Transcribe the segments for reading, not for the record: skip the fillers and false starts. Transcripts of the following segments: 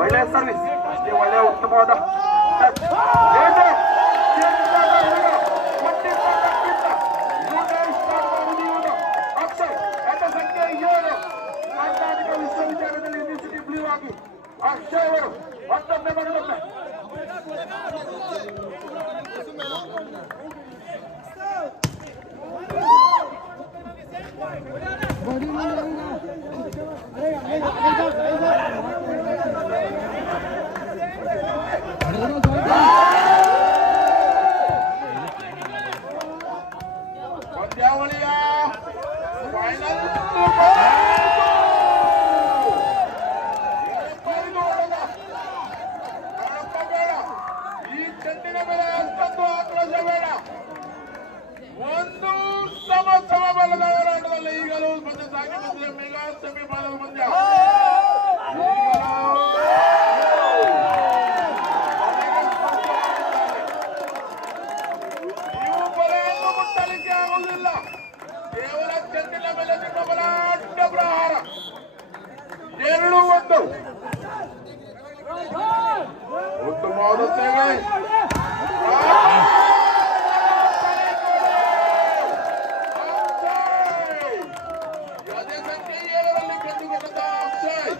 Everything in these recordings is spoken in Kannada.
ಒಳ್ಳೆಯ ಸರ್ವಿಸ್, ಅಷ್ಟೇ ಒಳ್ಳೆಯ ಉತ್ತಮವಾದ ಅಕ್ಷಯ್ ಸಂಖ್ಯೆ 7 ಕರ್ನಾಟಕ ವಿಶ್ವವಿದ್ಯಾಲಯದಲ್ಲಿ ಯೂನಿವರ್ಸಿಟಿ ಬ್ಲೂ ಆಗಿ ಅಕ್ಷಯ್ ಅವರು ಮತ್ತೊಮ್ಮೆ ಮಗದೊಮ್ಮೆ ಪಂದ್ಯಾವಳಿಯ ಫೈನಲ್ ಬೇಡ, ಈ ಚೆಂಡಿನ ಮೇಲೆ ಅಷ್ಟೊಂದು ಆಕ್ರೋಶ ಬೇಡ. ಒಂದು ಸಮ ಬಲದ ಹೋರಾಟದಲ್ಲಿ ಈಗಲೂ ಪಂದ್ಯ ಸಾಗಿ ಬಂದಿದೆ. ಮೆಗಾ ಸೆಮಿಫೈನಲ್ ಪಂದ್ಯ ನೀವು ಬಲೆಯನ್ನು ಮುಟ್ಟಲಿಕ್ಕೆ ಆಗುವುದಿಲ್ಲ. ಕೇವಲ ಚೆಂಡಿನ ಮೇಲೆ ನಿಮ್ಮ ಬಲಾಢ್ಯ ಪ್ರಹಾರ 2-1 ಉತ್ತಮವಾದ ಸೇವೆ. ಅದೇ ಸಂಖ್ಯೆ 7ರಲ್ಲಿ ಗೆದ್ದುಕೊಂಡ ಅಕ್ಷಯ್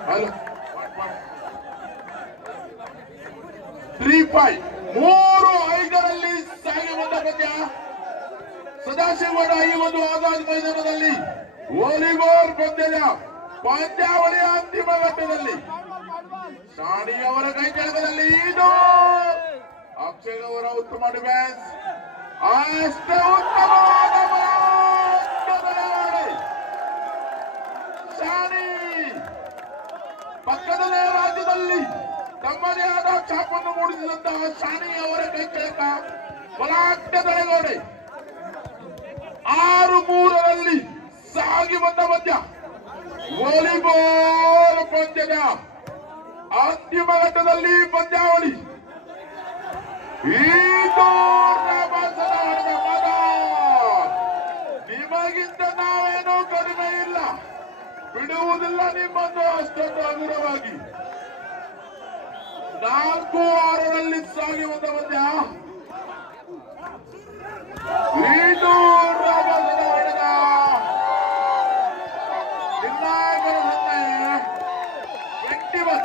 ಹಲೋ 3-5 ಸಾಗಿ ಬಂದ ಪಂದ್ಯ. ಸದಾಶಿವಗೌಡ ಈ ಒಂದು ಆಜಾದ್ ಮೈದಾನದಲ್ಲಿ ವಾಲಿಬಾಲ್ ಪಂದ್ಯಾವಳಿಯ ಅಂತಿಮ ಘಟ್ಟದಲ್ಲಿ ಶಾಣಿಯವರ ಕೈ ಕೆಳಗದಲ್ಲಿ ಇದು ಅಕ್ಷಯ್ ಅವರ ಉತ್ತಮ ಡಿಫೆನ್ಸ್. ಅಷ್ಟೇ ಉತ್ತಮವಾದ ಶಾಣಿ ಪಕ್ಕದಲ್ಲೇ ರಾಜ್ಯದಲ್ಲಿ ತಮ್ಮದೇ ಆದ ಛಾಪನ್ನು ಮೂಡಿಸಿದಂತಹ ಶಾಣಿ ಅವರ ಕೈ ಕೆಳಕ ಬಲಾಢ್ಯ ತಡೆಗೋಡೆ 6-3ರಲ್ಲಿ ಸಾಗಿ ಬಂದ ಪಂದ್ಯ. ವಾಲಿಬಾಲ್ ಪಂದ್ಯದ ಅಂತಿಮ ಘಟ್ಟದಲ್ಲಿ ಪಂದ್ಯಾವಳಿ ನಿಮಗಿಂತ ನಾವೇನೋ ಕಡಿಮೆ ಇಲ್ಲ, ಬಿಡುವುದಿಲ್ಲ ನಿಮ್ಮನ್ನು ಅಷ್ಟೊಂದು ಹಗುರವಾಗಿ. 4-6ರಲ್ಲಿ ಸಾಗಿ ಬಂದ ಪಂದ್ಯ. ನಿರ್ಣಾಯಕರ ಸಂಖ್ಯೆ 21.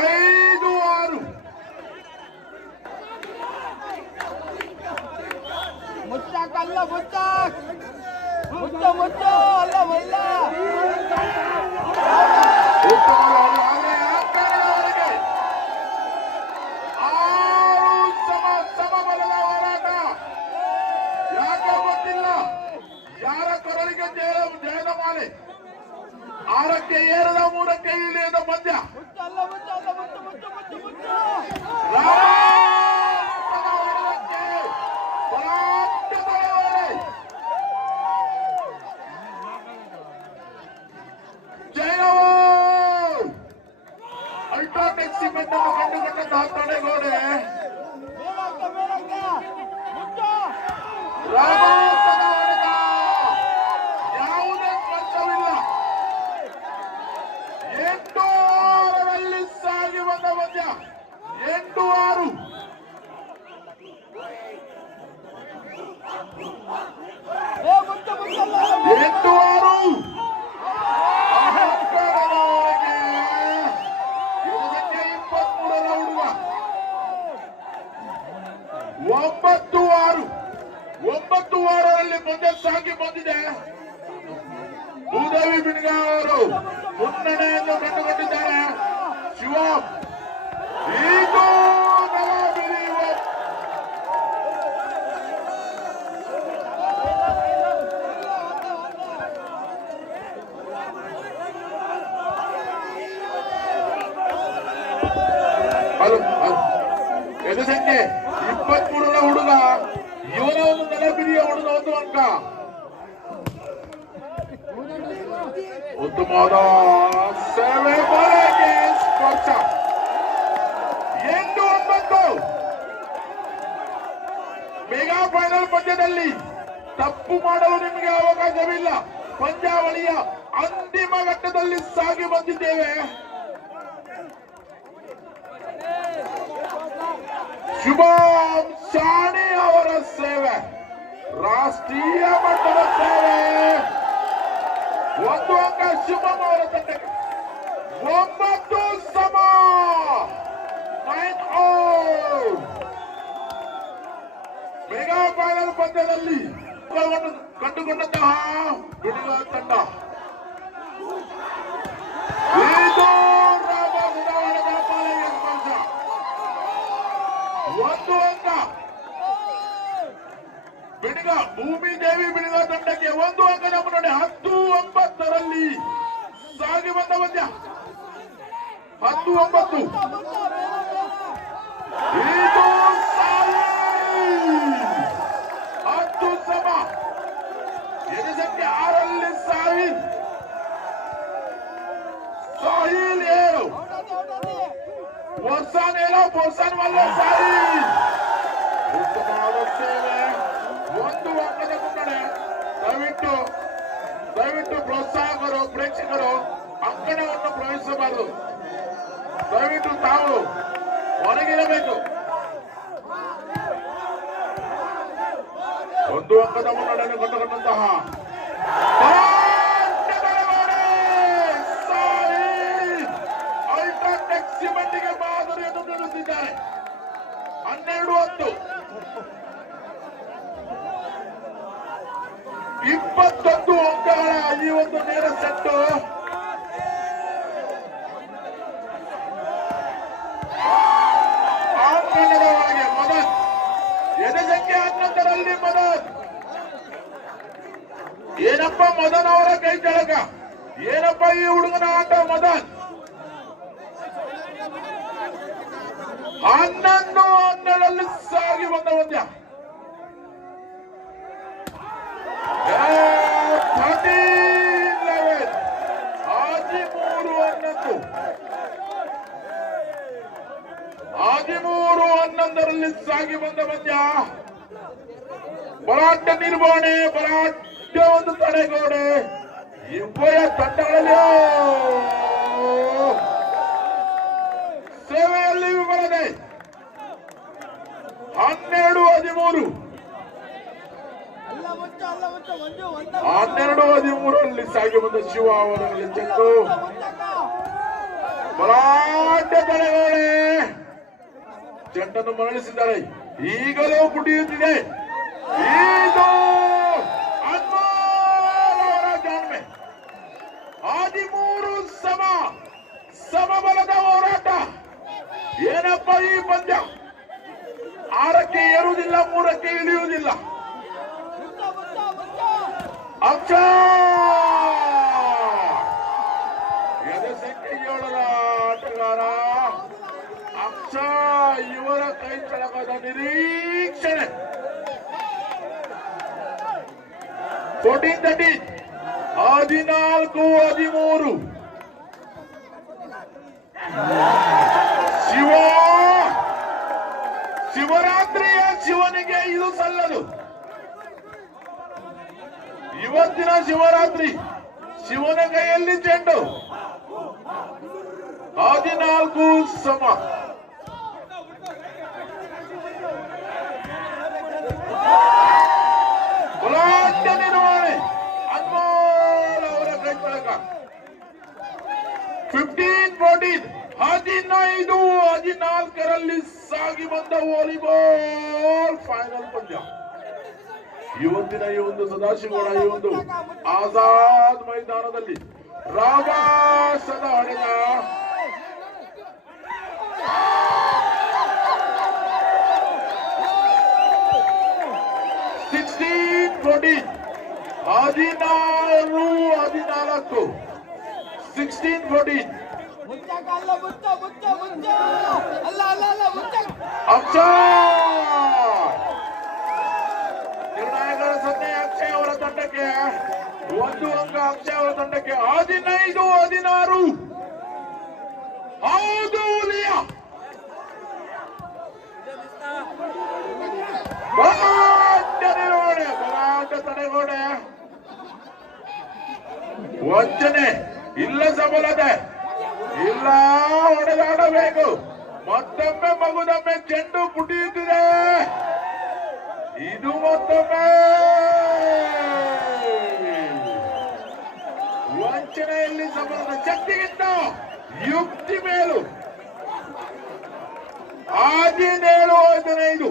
ಐದು ಆರು ಮುಚ್ಚಕಲ್ಲ ಮುಚ್ಚ ಮುಚ್ಚ ಮುಚ್ಚ ಅಲ್ಲ ಒಳ್ಳ ಸಮ ಬಲದ ಹೋರಾಟ. ಯಾಕೆ ಗೊತ್ತಿಲ್ಲ, ಯಾರ ಕೊರಳಿಗೆ ಜಯದ ಮಾಲೆ. 6ಕ್ಕೆ ಏರದ 3ಕ್ಕೆ ಇಳಿಯದ ಮಧ್ಯ ರಾಮೋತ್ಸವ ಹೊಡೆತ. ಯಾವುದೇ ಸ್ಪರ್ಶವಿಲ್ಲ. 8-6 ಸಾಗಿ ಬಂದ ಪಂದ್ಯ. 8-6. ಏ ಮುಚ್ಚ ಮುಚ್ಚಲ್ಲ 8-6. ಇದಕ್ಕೆ 23ರ ಹುಡುಗ. 9-6. 9-6ರಲ್ಲಿ ಪಂದ್ಯ ಸಾಗಿ ಬಂದಿದೆ. ಭೂದೇವಿ ಬಿಣಗ ಅವರು ಮುನ್ನಡೆಯನ್ನು ಕಂಡುಕೊಂಡಿದ್ದಾರೆ. ಶಿವಂ ಇದು ನವಬಿರಿಯುವ ಎದು ಸಂಖ್ಯೆ 23ರ ಹುಡುಗ, ಇವನ ಒಂದು ನಲಬಿರಿಯ ಹುಡುಗ 1 ಅಂಕ. ಉತ್ತಮವಾದ ಸೇವೆ, ಬಲೆಗೆ ಸ್ಪರ್ಶ. 8-9. ಮೆಗಾ ಫೈನಲ್ ಪಂದ್ಯದಲ್ಲಿ ತಪ್ಪು ಮಾಡಲು ನಿಮಗೆ ಅವಕಾಶವಿಲ್ಲ. ಪಂದ್ಯಾವಳಿಯ ಅಂತಿಮ ಘಟ್ಟದಲ್ಲಿ ಸಾಗಿ ಬಂದಿದ್ದೇವೆ. ಶುಭಂ ಶಾಣಿ ಅವರ ಸೇವೆ, ರಾಷ್ಟ್ರೀಯ ಮಟ್ಟದ ಸೇವೆ. 1 ಅಂಕ ಶುಭಂ ಅವರ ತಂಡಕ್ಕೆ. 9-9. ಮೆಗಾ ಫೈನಲ್ ಪಂದ್ಯದಲ್ಲಿ ಕಂಡುಕೊಂಡಂತಹ ಬಿಡುಗ ತಂಡ. ಇದು ರಾಮ ಗುಣವಾಡದ ಪಾಲಿಗೆ ಸ್ಪರ್ಶ. 1 ಅಂಕ ಬಿಡುಗ. ಭೂಮಿ ದೇವಿ ಬಿಡುಗ ತಂಡಕ್ಕೆ 1 ಅಂಕದ ಮುನ್ನಡೆ. 10-9ರಲ್ಲಿ ಸಾಗಿ ಬಂದ ಪಂದ್ಯ. 10-9. ಇದು ಸಾಹಿಲ್ 10 ಸಮ. ಎದು ಸಂಖ್ಯೆ 6ರಲ್ಲಿ ಸಾಹಿಲ್ 7. ಪೋರ್ಸಾನ್ ವಲ್ಲ ಸಾಹಿಲ್. ಉತ್ತಮವಾದ ಸೇವೆ. 1 ಅಂಕದ ಮುನ್ನಡೆ. ದಯವಿಟ್ಟು ಪ್ರೋತ್ಸಾಹಕರು, ಪ್ರೇಕ್ಷಕರು ಅಂಕಣವನ್ನು ಪ್ರವೇಶಿಸಬಾರದು. ದಯವಿಟ್ಟು ತಾವು ಹೊರಗಿರಬೇಕು. 1 ಅಂಕದ ಮುನ್ನಡೆಯನ್ನು ಕಂಡುಕೊಂಡಂತಹ ಅಲ್ಟ್ರಾಟೆಕ್ ಸಿಮೆಂಟ್ಗೆ ಮಾದರಿಯನ್ನು ನೀಡುತ್ತಿದ್ದಾರೆ. 12-10. 21 ಅಂಕಗಳ ಈ ಒಂದು ನೇರ ಸೆಟ್ಟು. ಆಂಗಣದ ಒಳಗೆ ಮದನ್. ಎದೆ ಸಂಖ್ಯೆ 11ರಲ್ಲಿ ಮದನ್. ಏನಪ್ಪ ಮದನ್ ಅವರ ಕೈ ಚಳಕ, ಏನಪ್ಪ ಈ ಹುಡುಗನ ಆಟ ಮದನ್. 11-12ರಲ್ಲಿ ಸಾಗಿ ಬಂದ ಪಂದ್ಯ. 13-11. 13-11ರಲ್ಲಿ ಸಾಗಿ ಬಂದ ಪಂದ್ಯ. ಬಲಾಢ್ಯ ನಿರ್ವಹಣೆ, ಬಲಾಢ್ಯ ಒಂದು ತಡೆಗೋಡೆ. ಉಭಯ ತಂಡಗಳಲ್ಲಿ ಸೇವೆಯಲ್ಲಿ ವಿಫಲತೆ. 12-13. 12-13ರಲ್ಲಿ ಸಾಗಿ ಬಂದ ಶಿವ ಅವರಲ್ಲಿ ಚೆಂಡು. ಬಲಾಢ್ಯ ತಡೆಗೋಡೆ. ಚೆಂಡನ್ನು ಮರಳಿಸಿದ್ದಾರೆ. ಈಗಲೂ ಕುಡಿಯುತ್ತಿದೆ. ಇದು ಅನ್ಮೋಲ್ ಅವರ ಜಾಣ್ಮೆ. 13 ಸಮಬಲದ ಹೋರಾಟ. ಏನಪ್ಪ ಈ ಪಂದ್ಯ. 6ಕ್ಕೆ ಏರುವುದಿಲ್ಲ, 3ಕ್ಕೆ ಇಳಿಯುವುದಿಲ್ಲ. ಅಕ್ಷ ಎದೆ ಸಂಖ್ಯೆ 7ರ ಆಟಗಾರ ಅಕ್ಷ. ಇವರ ಕೈ ಚಳಕದ ನಿರೀಕ್ಷಣೆ. 14-13. 14-13. ಶಿವರಾತ್ರಿಯ ಶಿವನಿಗೆ ಇದು ಸಲ್ಲದು. ಇವತ್ತಿನ ಶಿವರಾತ್ರಿ ಶಿವನ ಕೈಯಲ್ಲಿ ಚೆಂಡು 14 ಸಮ. ಬಲಾಢ್ಯ ನಿರ್ವಹಣೆ ಅನ್ಮೋಲ್ ಅವರ ಕೈ ಬಳಕ 15-14 15-14ರಲ್ಲಿ ಸಾಗಿ ಬಂದ ವಾಲಿಬಾಲ್ ಫೈನಲ್ ಪಂದ್ಯ. ಇವತ್ತಿನ ಈ ಒಂದು ಸದಾಶಿವಗೌಡ ಈ ಒಂದು ಆಜಾದ್ ಮೈದಾನದಲ್ಲಿ ರಾಮಾಸದ ಹೊಡೆದ 16-14 16-14 16-14 ನಿರ್ಣಾಯಕರ ಸನ್ನೆ ಅಕ್ಷಯ್ ಅವರ ತಂಡಕ್ಕೆ 1 ಅಂಕ. ಅಕ್ಷಯ್ ಅವರ ತಂಡಕ್ಕೆ 15-16 ಹೌದು ಲಿಯಾ ಬಲಾಢ್ಯ ತಡೆಗೋಡೆ ವಂಚನೆ ಇಲ್ಲ, ಸಫಲತೆ ಇಲ್ಲ, ಹೊಡೆದಾಡಬೇಕು. ಮತ್ತೊಮ್ಮೆ ಮಗುದೊಮ್ಮೆ ಚೆಂಡು ಪುಟಿಯುತ್ತಿದೆ. ಇದು ಮತ್ತೊಮ್ಮೆ ವಂಚನೆಯಲ್ಲಿ ಸಫಲತೆ. ಶಕ್ತಿಗಿಂತ ಯುಕ್ತಿ ಮೇಲು. 17-15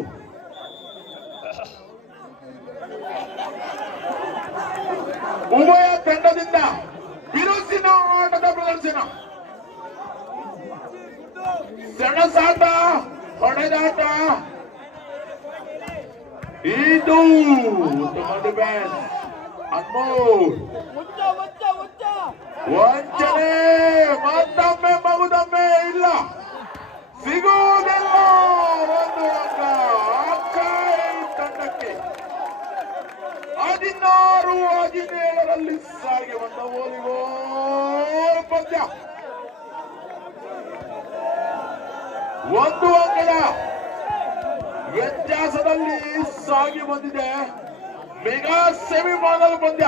ಉಭಯ ತಂಡದಿಂದ ಬಿರುಸಿನ ಆಟದ ಪ್ರದರ್ಶನ. ಸೆಣಸಾಟ, ಹೊಡೆದಾಟ. ಇದು ಉತ್ತಮ ಡಿಫೆನ್ಸ್. ಅನ್ಮೋಲ್ ವಂಚನೆ. ಮತ್ತೊಮ್ಮೆ ಮಗುದೊಮ್ಮೆ ಇಲ್ಲ, ಸಿಗುವುದಿಲ್ಲ. 1 ಅಂಕ ಅಕ್ಷಯ್ ತಂಡಕ್ಕೆ. 16-17ರಲ್ಲಿ ಸಾಗಿ ಬಂದ ವಾಲಿಬಾಲ್ ಪಂದ್ಯ 1 ಅಂಕದ ವ್ಯತ್ಯಾಸದಲ್ಲಿ ಸಾಗಿ ಬಂದಿದೆ. ಮೆಗಾ ಸೆಮಿಫೈನಲ್ ಪಂದ್ಯ.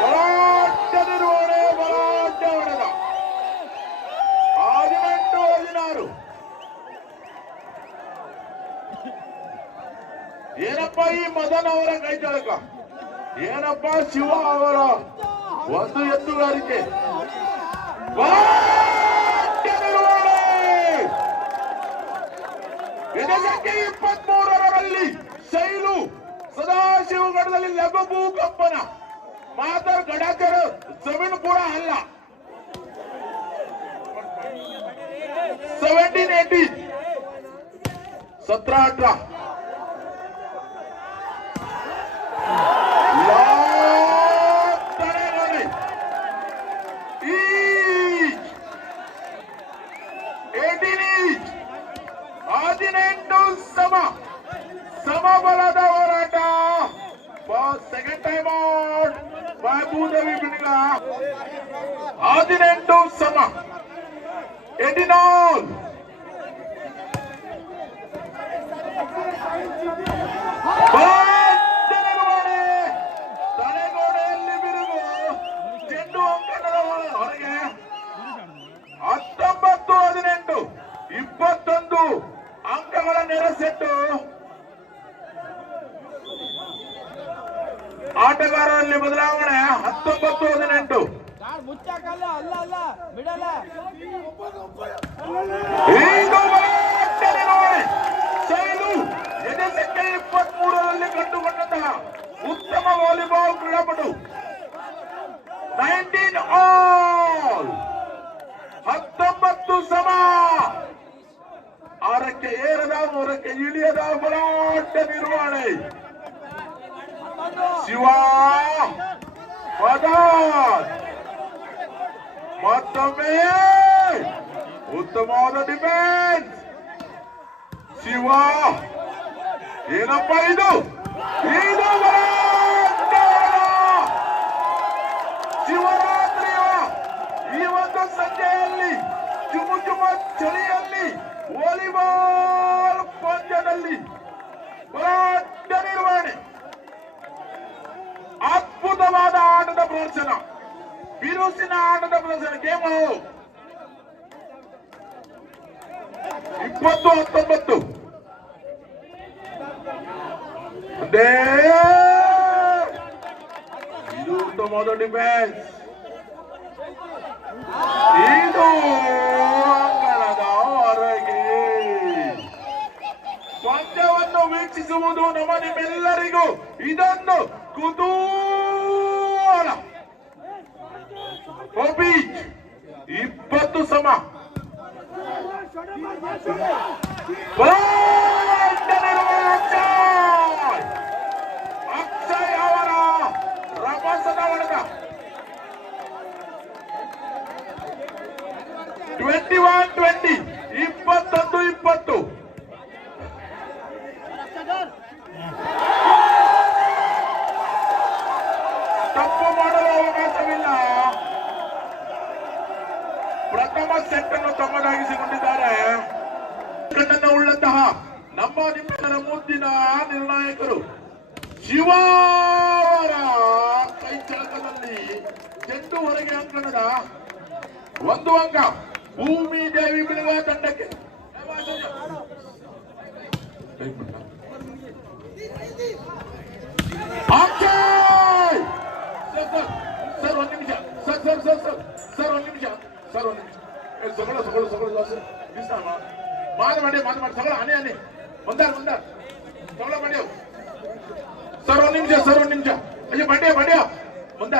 ಬಲಾಢ್ಯ ನಿರ್ವಹಣೆ, ಬಲಾಢ್ಯ ಹೊಡೆದ 18-16. ಏನಪ್ಪ ಈ ಮದನ್ ಅವರ ಕೈ ಚಳಕ, ಏನಪ್ಪ ಶಿವ ಅವರ ಒಂದು ಎತ್ತುಗಾರಿಕೆ. ಬಲಾಢ್ಯ ನಿರ್ವಹಣೆ. ಸಂಖ್ಯೆ 23ರಲ್ಲಿ ಶೈಲು ಸದಾಶಿವಗಢದಲ್ಲಿ ಲಘು ಭೂಕಂಪನ. ಮಾತರ ಗಡಾಚರ ಜಮೀನು ಕೂಡ ಅಲ್ಲ. 17-18 17-18 ಸಮಬಲದ ಹೋರಾಟ. ಸೆಕೆಂಡ್ ಟೈಮ್ ಔಟ್ ಬಾಬುದೇವಿ ಬಿಡಿಗ. 18 ಸಮ 18 ತಡೆಗೋಡೆಯಲ್ಲಿ ಬಿರುಗು. ಚೆಂಡು ಅಂಕಣದ ಹೊರಗೆ. 19-18 21 ಅಂಕಗಳ ನೆರಸೆಟ್ಟು. ಆಟಗಾರರಲ್ಲಿ ಬದಲಾವಣೆ. 19-18 ಮುಚ್ಚಾಕಲ್ಲ, ಅಲ್ಲ ಅಲ್ಲ ಬಿಡಲ್ಲ. ಇದು ಶೈಲು ಸಂಖ್ಯೆ 23ರಲ್ಲಿ ಕಂಡುಕೊಂಡಂತಹ ಉತ್ತಮ ವಾಲಿಬಾಲ್ ಕ್ರೀಡಾಪಟು. 19 ಆಲ್ 19 ಸಮ. 6ಕ್ಕೆ ಏರದ, 3ಕ್ಕೆ ಇಳಿಯದ ಬಲಾಢ್ಯ ನಿರ್ವಹಣೆ. ಶಿವ ಮದನ್ ಮತ್ತೊಮ್ಮೆ ಉತ್ತಮವಾದ ಡಿಫೆನ್ಸ್. ಶಿವ ಏನಪ್ಪ ಇದು, ಇದು ಶಿವರಾತ್ರಿಯ ಈ ಒಂದು ಸಂಜೆಯಲ್ಲಿ ಚುಮು ಚುಮ ಚಳಿಯಲ್ಲಿ ವಾಲಿಬಾಲ್ ಪಂದ್ಯದಲ್ಲಿ ಪ್ರದರ್ಶನ, ಬಿರುಸಿನ ಆಟದ ಪ್ರದರ್ಶನ. ಗೇಮು 20-19. ಒಂದೇ ಇದು ಉತ್ತಮವಾದ ಡಿಫೆನ್ಸ್. ಇದು ಅಂಗಣದ ಹೊರಗೆ. ಪಂದ್ಯವನ್ನು ವೀಕ್ಷಿಸುವುದು ನಿಮ್ಮೆಲ್ಲರಿಗೂ ಇದೊಂದು ಕುತೂಹಲ. 20 ಸಮ. ಅಕ್ಷಯ್ ಅವರ ರಭಸದ ಹೊಡೆತ. 21-20. 21-20. ತಪ್ಪು ಮಾಡಲು ಅವಕಾಶವಿಲ್ಲ. ಪ್ರಥಮ ಸೆಟ್ ಅನ್ನು ತಮ್ಮದಾಗಿಸಿಕೊಂಡಿದ್ದಾರೆ. ಕಣ್ಣನ್ನು ಉಳ್ಳಂತಹ ನಿಮ್ಮೆಲ್ಲರ ಮುದ್ದಿನ ನಿರ್ಣಾಯಕರು ಶಿವ ಅವರ ಕೈ ಚಳಕದಲ್ಲಿ ಚೆಂಡು ಹೊರಗೆ ಅಂಕಣದ 1 ಅಂಕ ಭೂಮಿ ದೇವಿ ಬಿಡುವ ತಂಡಕ್ಕೆ. ಅಕ್ಷಯ್ ಸರ್ 1 ನಿಮಿಷ. ಸರ್ 1 ನಿಮಿಷ. ಸಗೊಳ್ಳ ಮಾತನಾಡಿ ಸಗೊಳ್ಳ ಆನೆ ಬಂದಾರ ಸಗೊಳ್ಳ ಮಾಡಿ. ಸರ್ 1 ನಿಮಿಷ. ಅಯ್ಯೋ ಬಂಡ್ಯ ಮುಂದ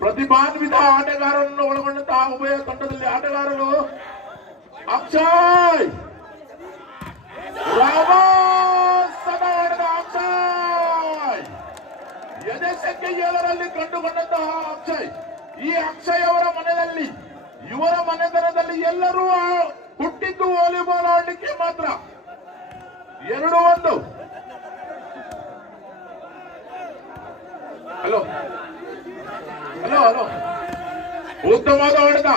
ಪ್ರತಿಭಾನ್ವಿತ ಆಟಗಾರರನ್ನು ಒಳಗೊಂಡಂತಹ ಉಭಯ ತಂಡದಲ್ಲಿ ಆಟಗಾರರು ಅಕ್ಷಯ್ ಅಕ್ಷಯ್ ಎದೆ ಸಂಖ್ಯೆ 7ರಲ್ಲಿ ಕಂಡುಕೊಂಡಂತಹ ಅಕ್ಷಯ್. ಈ ಅಕ್ಷಯ್ ಅವರ ಮನೆಯಲ್ಲಿ, ಇವರ ಮನೆತನದಲ್ಲಿ ಎಲ್ಲರೂ ಹುಟ್ಟಿದ್ದು ವಾಲಿಬಾಲ್ ಆಡಲಿಕ್ಕೆ ಮಾತ್ರ. 2-1. ಹಲೋ ಉತ್ತಮವಾದ ಹೊಡೆತ.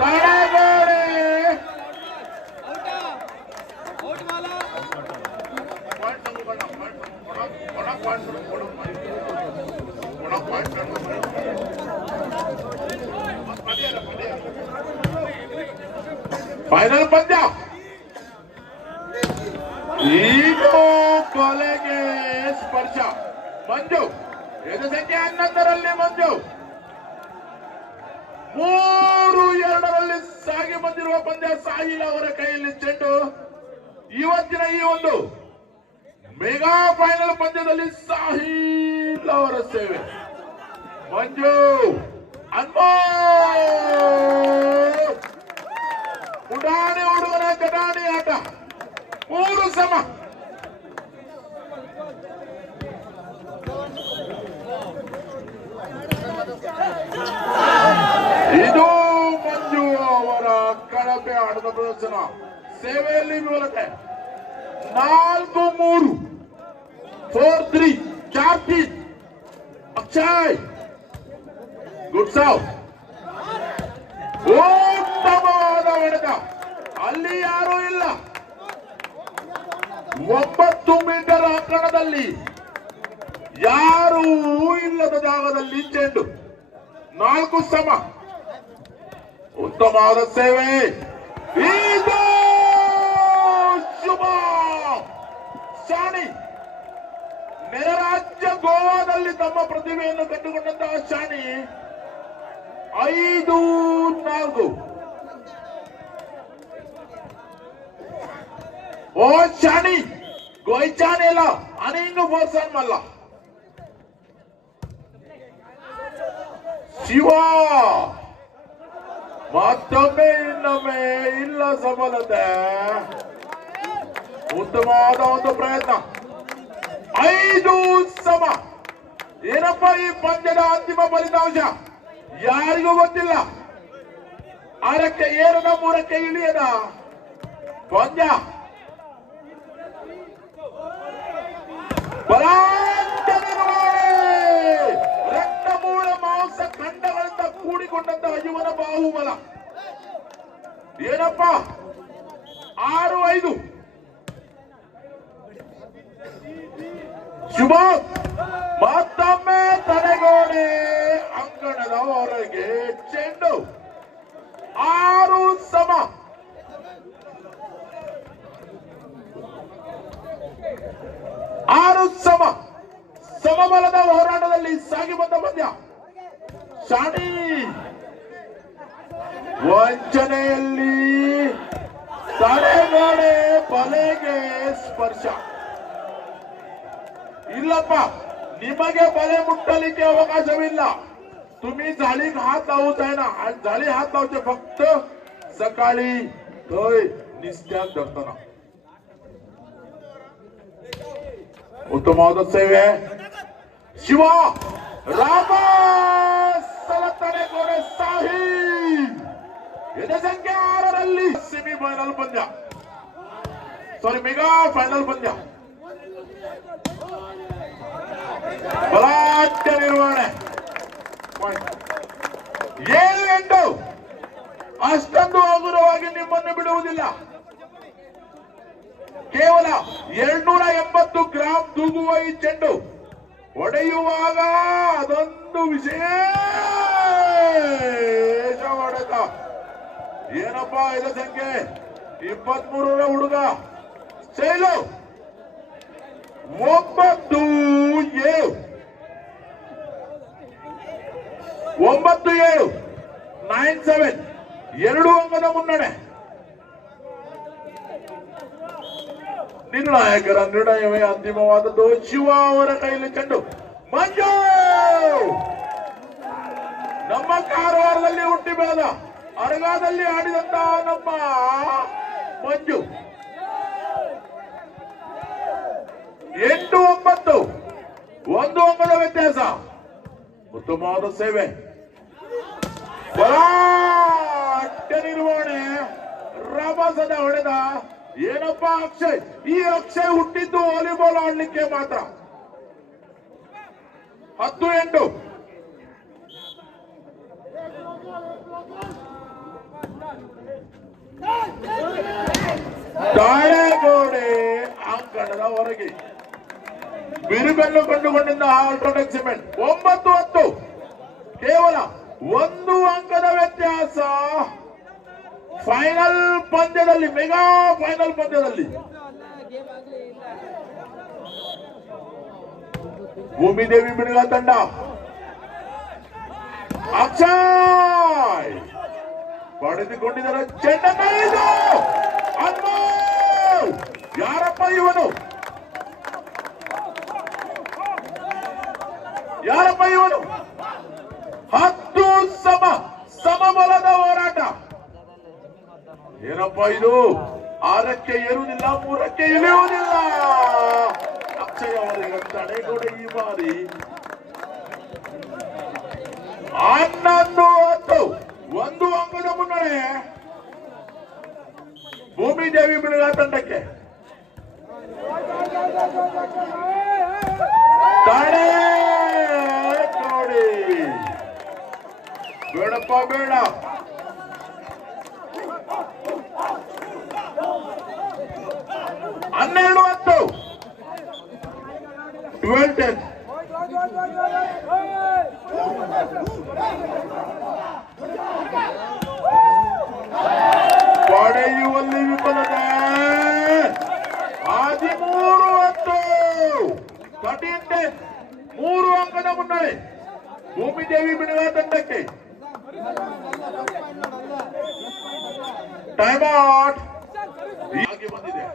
ತಡೆಗೋಡೆ. ಫೈನಲ್ ಪಂದ್ಯ. ಈಗ ಕೊಲೆಗೆ ಸ್ಪರ್ಶ. ಮಂಜು ಎದು ಸಂಖ್ಯೆ 11ರಲ್ಲಿ ಮಂಜು 3-2ರಲ್ಲಿ ಸಾಗಿ ಬಂದಿರುವ ಪಂದ್ಯ. ಸಾಹಿಲ್ ಅವರ ಕೈಯಲ್ಲಿ ಚೆಂಡು. ಇವತ್ತಿನ ಈ ಒಂದು ಮೆಗಾ ಫೈನಲ್ ಪಂದ್ಯದಲ್ಲಿ ಸಾಹಿಲ್ ಅವರ ಸೇವೆ. ಮಂಜು ಉಡಾಣಿ ಹುಡುಗನ ಗಡಾಣಿ ಆಟ. 3 ಸಮ. ಇದು ಮಂಜು ಅವರ ಕಳಪೆ ಆಟದ ಪ್ರದರ್ಶನ. ಸೇವೆಯಲ್ಲಿ ವಿಫಲತೆ. 4-3. 4-3. 4-3. ಅಕ್ಷಯ್ ಗುಡ್ ಸಾವ್. ಉತ್ತಮವಾದ ಹೊಡೆತ. ಅಲ್ಲಿ ಯಾರೂ ಇಲ್ಲ. 9 ಮೀಟರ್ ಅಂಕಣದಲ್ಲಿ ಯಾರೂ ಇಲ್ಲದ ಜಾಗದಲ್ಲಿ ಚೆಂಡು. 4 ಸಮ. ಉತ್ತಮವಾದ ಸೇವೆ. ಇದು ಶುಭ ಶಾಣಿ. ನೆರ ರಾಜ್ಯ ಗೋವಾದಲ್ಲಿ ತಮ್ಮ ಪ್ರತಿಭೆಯನ್ನು ಕಂಡುಕೊಂಡಂತಹ ಶಾಣಿ 5-4. ಓ ಶಾಣಿ ಗೊಯ್ಚಾನೆ ಇಲ್ಲ ಅನಿಂಗು ಬೋರ್ಸನ್ ಮಲ್ಲ. ಶಿವ ಮತ್ತೊಮ್ಮೆ ಇನ್ನೊಮ್ಮೆ ಇಲ್ಲ ಸಫಲತೆ. ಉತ್ತಮವಾದ ಒಂದು ಪ್ರಯತ್ನ. 5 ಸಮ. ಏನಪ್ಪ ಈ ಪಂದ್ಯದ ಅಂತಿಮ ಫಲಿತಾಂಶ ಯಾರಿಗೂ ಗೊತ್ತಿಲ್ಲ. 6ಕ್ಕೆ ಏರದ 3ಕ್ಕೆ ಇಳಿಯದ ಪಂದ್ಯ. ರಕ್ತ ಮೂಲ ಮಾಂಸ ಖಂಡಗಳಿಂದ ಕೂಡಿಕೊಂಡಂತಹ ಯುವನ ಬಾಹುಬಲ. ಏನಪ್ಪ 6-5 ಶುಭ ಮತ್ತೊಮ್ಮೆ ತಡೆಗೋಡೆ ಅಂಕಣದ ಹೊರಗೆ ಚೆಂಡು 6 ಸಮಬಲದ ಹೋರಾಟದಲ್ಲಿ ಸಾಗಿ ಬಂದ ಪಂದ್ಯ. ಶಾಣಿ ವಂಚನೆಯಲ್ಲಿ ತಡೆಗೋಡೆ ಬಲೆಗೆ ಸ್ಪರ್ಶ. इल्लप्पा निमगे बले मुट्टलिके अवकाशविल्ल. तुम्ही जाळीक हात लावूच आहे ना, जाळी हात लावचे फक्त सकाळी थंय निस्त्याक धरतना. उत्तमवाದ ಸೇವೆ ಶಿವ ರಾಮ ತಡೆಗೋಡೆ ಸಾಹಿಬ್. ಎದೆ ಸಂಖ್ಯೆ 6ರಲ್ಲಿ ಸೆಮಿಫೈನಲ್ ಪಂದ್ಯ, ಮೆಗಾ ಫೈನಲ್ ಪಂದ್ಯ. ಬಲಾಢ್ಯ ನಿರ್ವಹಣೆ 7-8. ಅಷ್ಟೊಂದು ಹಗುರವಾಗಿ ನಿಮ್ಮನ್ನು ಬಿಡುವುದಿಲ್ಲ. ಕೇವಲ 280 ಗ್ರಾಂ ತೂಗುವ ಈ ಚೆಂಡು ಹೊಡೆಯುವಾಗ ಅದೊಂದು ವಿಶೇಷ ಹೊಡೆತ. ಏನಪ್ಪಾ ಇದ ಸಂಖ್ಯೆ 23ರ ಹುಡುಗ ಶೈಲು 9-7 9-7 2 ಅಂಕದ ಮುನ್ನಡೆ. ನಿರ್ಣಾಯಕರ ನಿರ್ಣಯವೇ ಅಂತಿಮವಾದದ್ದು. ಶಿವ ಅವರ ಕೈಯಲ್ಲಿ ಚೆಂಡು. ಮಂಜು ನಮ್ಮ ಕಾರವಾರದಲ್ಲಿ ಹುಟ್ಟಿ ಬೆಳೆದ, ಅರಗಾದಲ್ಲಿ ಆಡಿದಂತ ನಮ್ಮ ಮಂಜು 8-9 1 ಅಂಕದ ವ್ಯತ್ಯಾಸ. ಉತ್ತಮವಾದ ಸೇವೆ, ಬಲಾಢ್ಯ ನಿರ್ವಹಣೆ, ರಭಸದ ಹೊಡೆದ. ಏನಪ್ಪಾ ಅಕ್ಷಯ್, ಈ ಅಕ್ಷಯ್ ಹುಟ್ಟಿದ್ದು ವಾಲಿಬಾಲ್ ಆಡ್ಲಿಕ್ಕೆ ಮಾತ್ರ. 10-8 ತಾಳೆಗೋಡೆ ಅಂಕಣದ ಹೊರಗೆ ಬಿರುಬೆನ್ನು ಕಂಡುಕೊಂಡಿದ್ದ ಅಲ್ಟ್ರಾಟೆಕ್ ಸಿಮೆಂಟ್ 9-10 ಕೇವಲ 1 ಅಂಕದ ವ್ಯತ್ಯಾಸ. ಫೈನಲ್ ಪಂದ್ಯದಲ್ಲಿ, ಮೆಗಾ ಫೈನಲ್ ಪಂದ್ಯದಲ್ಲಿ ಭೂಮಿದೇವಿ ಬಿಡುಗ ತಂಡ ಅಕ್ಷಯ್ ಪಡೆದುಕೊಂಡಿದ್ದಾರೆ ಚೆಂಡನ್ನು. ಯಾರಪ್ಪ ಇವನು, ಯಾರಪ್ಪ ಇವನು? 10 ಸಮಬಲದ ಹೋರಾಟ. ಏನಪ್ಪ ಇದು? 6ಕ್ಕೆ ಏರುವುದಿಲ್ಲ, 3ಕ್ಕೆ ಇಳಿಯುವುದಿಲ್ಲ. ಅಕ್ಷಯ್ ಅವರಿಗೆ ತಡೆಗೋಡೆ ಈ ಬಾರಿ 11-10 1 ಅಂಕದ ಮುನ್ನಡೆ ಭೂಮಿದೇವಿ ಬಿಡುಗ ತಂಡಕ್ಕೆ. ತಡೆಗೋಡೆ ಬೇಡಪ್ಪ ಬೇಡ. 12-10 12-10 ಪಡೆಯುವಲ್ಲಿ ವಿಫಲತೆ. 13-10 13-10 3 ಅಂಕದ ಮುನ್ನಡೆ ಭೂಮಿದೇವಿ ಬಿಡುಗ ತಂಡಕ್ಕೆ. ಟೈಮ್ ಔಟ್ ಆಗಿ ಬಂದಿದೆ.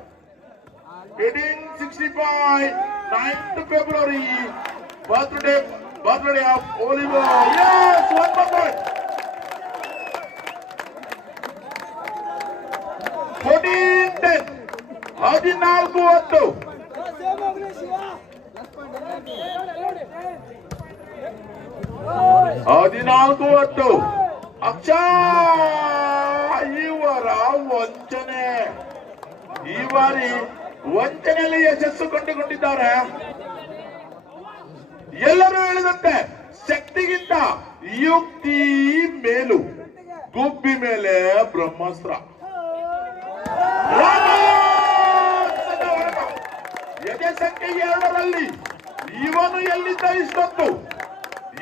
1865 9th February birthday of Oliver. Yes, 1 point. 14-10 14-10 14-10 Akshay ಇವರ ವಂಚನೆ. ಈ ಬಾರಿ ವಂಚನೆಯಲ್ಲಿ ಯಶಸ್ಸು ಕಂಡುಕೊಂಡಿದ್ದಾರೆ. ಎಲ್ಲರೂ ಹೇಳಿದಂತೆ ಶಕ್ತಿಗಿಂತ ಯುಕ್ತಿ ಮೇಲು, ಗುಬ್ಬಿ ಮೇಲೆ ಬ್ರಹ್ಮಾಸ್ತ್ರ. ಎದುರಿಗೆ ಸಂಖ್ಯೆ 2ರಲ್ಲಿ ಇವನು ಎಲ್ಲಿಂದ ಇಷ್ಟೊತ್ತು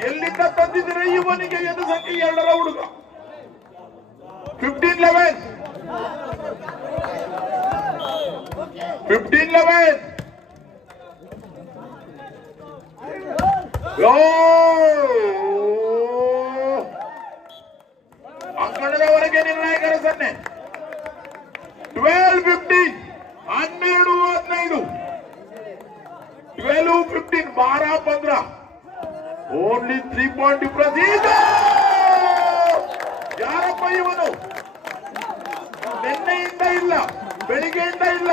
ಎಲ್ಲಿಂದ ತಂದಿದ್ರೆ ಇವನಿಗೆ ಎದು ಸಂಖ್ಯೆ 2ರ ಹುಡುಗ 15-11 15-11 ಅಂಕಣದವರೆಗೆ ನಿರ್ಣಾಯಕರ ಸನ್ನೆ 12-15 12-15 12-15 12-15 ಓನ್ಲಿ 3 ಪಾಯಿಂಟ್ ಡಿಫರೆನ್ಸ್ ಈಗ ಯಾರಪ್ಪ ಇವನು ನಿನ್ನೆಯಿಂದ ಇಲ್ಲ ಬೆಳಿಗ್ಗೆಯಿಂದ ಇಲ್ಲ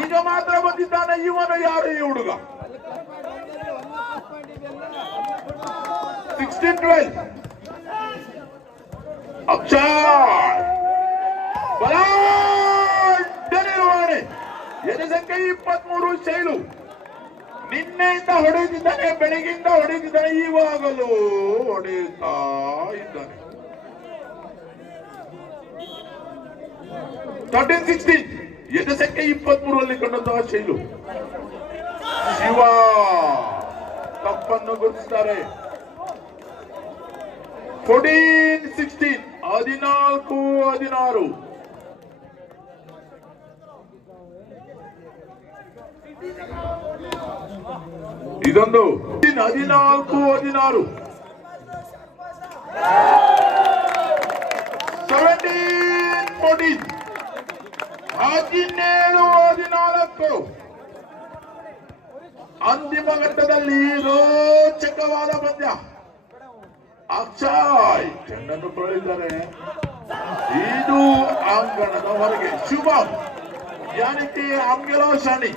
ಈಗ ಮಾತ್ರ ಬಂದಿದ್ದಾನೆ ಇವನು ಯಾರು ಈ ಹುಡುಗ 16-12 ಅಕ್ಷಯ್ ಬಲಾಢ್ಯ ನಿರ್ವಹಣೆ ಎದು ಸಂಖ್ಯೆ 23 ಶೈಲು ನಿನ್ನೆಯಿಂದ ಹೊಡೆದಿದ್ದಾನೆ ಬೆಳಗ್ಗೆಯಿಂದ ಹೊಡೆದಿದ್ದಾನೆ ಇವಾಗಲೂ ಹೊಡೆಯುತ್ತಾ ಇದ್ದಾನೆ 13-16 ಎದು ಸಂಖ್ಯೆ 23ರಲ್ಲಿ ಕಂಡಂತಹ ಶೈಲು ಶಿವ ತಪ್ಪನ್ನು ಗುರುತಿಸುತ್ತಾರೆ 14-16 14-16 ಇದೊಂದು 14-16 17-14 17-14 ಅಂತಿಮ ಘಟ್ಟದಲ್ಲಿ ರೋಚಕವಾದ ಪಂದ್ಯ ಅಕ್ಷಯ್ ಚೆಂಡನ್ನು ತೊಳೆದಿದ್ದಾರೆ ಇದು ಅಂಗಣದ ಹೊರಗೆ ಶುಭ ಯಾನಿಕೆ ಆಮ್ಗೆಲೋ ಶಾನಿ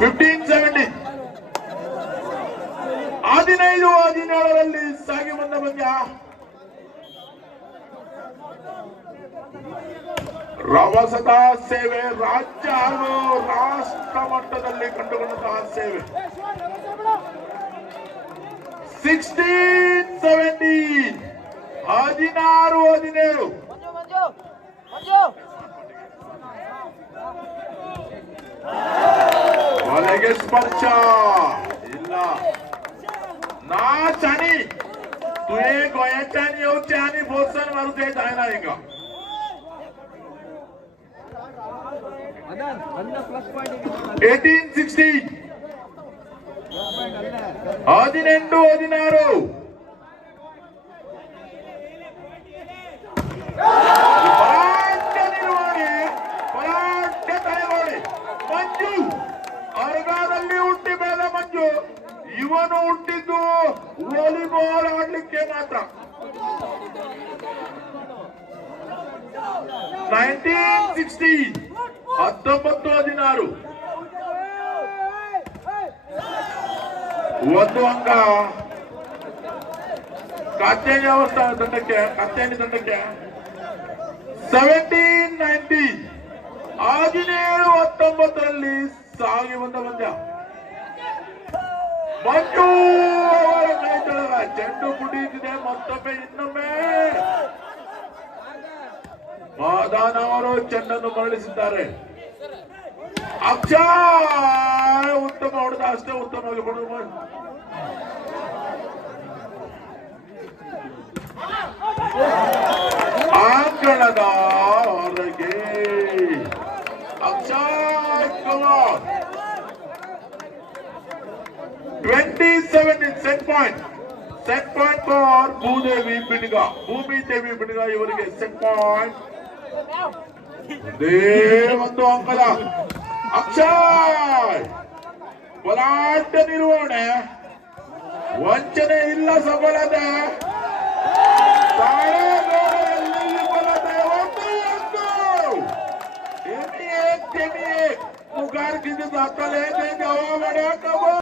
15-17 15-17ರಲ್ಲಿ ಸಾಗಿ ಬಂದ ಪಂದ್ಯ ರಭಸದ ಸೇವೆ ರಾಜ್ಯ ಹಾಗೂ ರಾಷ್ಟ್ರ ಮಟ್ಟದಲ್ಲಿ ಕಂಡುಕೊಂಡಂತಹ ಸೇವೆ 16-17 16-17 ಒಳಗೆ ಸ್ಪರ್ಶ ಇಲ್ಲ ना चानी तुझे गोयाच्या आणि येऊच्या आणि बोलसन मारू दे जायला का 18-16 18-16 ಮಂಜು ಅರ್ಗಾದಲ್ಲಿ ಹುಟ್ಟಿ ಬೆಳೆದ ಮಂಜು ಇವನು ಹುಟ್ಟಿದ್ದು ವಾಲಿಬಾಲ್ ಆಡ್ಲಿಕ್ಕೆ ಮಾತ್ರ 19-16 19-16 ಒಂದು ಅಂಕ ಕಾತ್ಯಾನಿ ಅವಸ್ಥಾ ತಂಡಕ್ಕೆ 17-19 17-19ರಲ್ಲಿ ಸಾಗಿ ಬಂದ ಪಂದ್ಯ ಮಂಜು ಅವರ ಕೈ ತೊಳೆದ ಚೆಂಡು ಕುಡಿಯುತ್ತಿದೆ ಮತ್ತೊಮ್ಮೆ ಇನ್ನೊಮ್ಮೆ ಮಾದಾನ್ ಅವರು ಚೆಂಡನ್ನು ಮರಳಿಸಿದ್ದಾರೆ ಅಕ್ಷಯ್ ಉತ್ತಮ ಹೊಡೆದ ಅಷ್ಟೇ ಉತ್ತಮವಾಗಿ ಹೊಡೆದು ಅಂಕಣದ ಹೊರಗೆ Akshay Kumar 27 set point for Bhudevi ಬಿಡ್ಗ ಇವರಿಗೆ ಸೆಟ್ ಪಾಯಿಂಟ್ ಒಂದು ಅಂಕದ ಅಕ್ಷಯ್ ಬಲಾಢ್ಯ ನಿರ್ವಹಣೆ ವಂಚನೆ ಇಲ್ಲ ಸಫಲತೆ मुखार किती जातले ते देवा